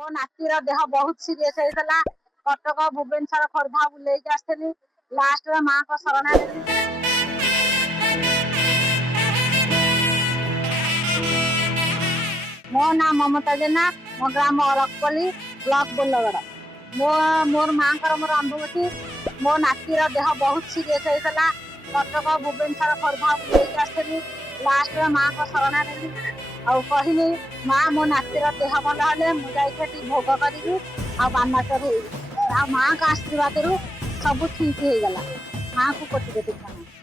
ମୋ ନାତିର ଦେହ ବହୁତ ସିରିୟସ୍ ହେଇଥିଲା। କଟକ ଭୁବନେଶ୍ୱର ଖୋର୍ଦ୍ଧା ବୁଲେଇକି ଆସିଥିଲି। ଲାଷ୍ଟରେ ମାଙ୍କ ଶରଣ ନେଲି। ମୋ ନାଁ ମମତା ଜେନା, ମୋ ଗ୍ରାମ ରକପଲ୍ଲୀ, ବ୍ଲକ ବୋଲଗଡ଼। ମୋର ମାଙ୍କର ମୋର ଅନୁଭୂତି, ମୋ ନାତିର ଦେହ ବହୁତ ସିରିୟସ୍ ହେଇଥିଲା। କଟକ ଭୁବନେଶ୍ୱର ଖୋର୍ଦ୍ଧା ବୁଲେଇକି ଆସିଥିଲି। ଲାଷ୍ଟରେ ମାଙ୍କ ଶରଣ ନେଲି ଆଉ କହିଲି, ମା ମୋ ନାତିର ଦେହ ଭଲ ହେଲେ ମୁଁ ଯାଇକି ଏଠି ଭୋଗ କରିବି ଆଉ ବାନା ଚଢେଇବି। ଆଉ ମାଙ୍କ ଆଶୀର୍ବାଦରୁ ସବୁ ଠିକ ହେଇଗଲା। ମାଙ୍କୁ କୋଟି କୋଟି ପ୍ରଣାମ।